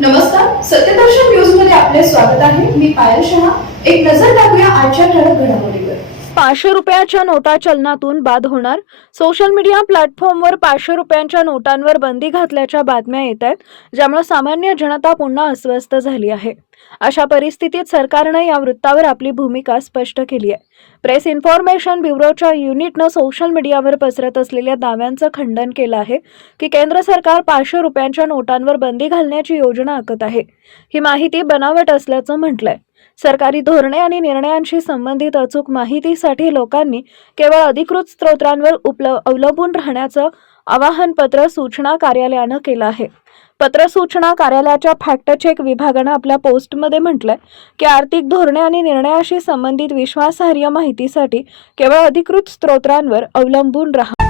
नमस्कार, सत्यदर्शन न्यूज मध्ये आपले स्वागत आहे. मी पायल शहा. एक नजर टाकूया आजच्या ठळक घडामोडीवर. 500 रुपयाच्या नोटा चलनातून बाद होणार. सोशल मीडिया प्लॅटफॉर्मवर 500 रुपयांच्या नोटांवर बंदी घातल्याच्या बातम्या येत आहेत, ज्यामुळे सामान्य जनता पुन्हा अस्वस्थ झाली आहे. अशा परिस्थितीत सरकारने या वृत्तावर आपली भूमिका स्पष्ट केली आहे. प्रेस इन्फॉर्मेशन ब्युरोच्या युनिटनं सोशल मीडियावर पसरत असलेल्या दाव्यांचं खंडन केलं आहे की केंद्र सरकार 500 रुपयांच्या नोटांवर बंदी घालण्याची योजना आखत आहे. ही माहिती बनावट असल्याचं म्हटलंय. सरकारी धोरणे आणि निर्णयांशी संबंधित अचूक माहितीसाठी लोकांनी केवळ अधिकृत स्रोतांवर अवलंबून राहण्याचं आवाहन पत्र सूचना कार्यालयानं केलं आहे. पत्र सूचना कार्यालयाच्या फॅक्ट चेक विभागानं आपल्या पोस्टमध्ये म्हटलंय की आर्थिक धोरणे आणि निर्णयाशी संबंधित विश्वासार्ह माहितीसाठी केवळ अधिकृत स्रोतांवर अवलंबून राहा.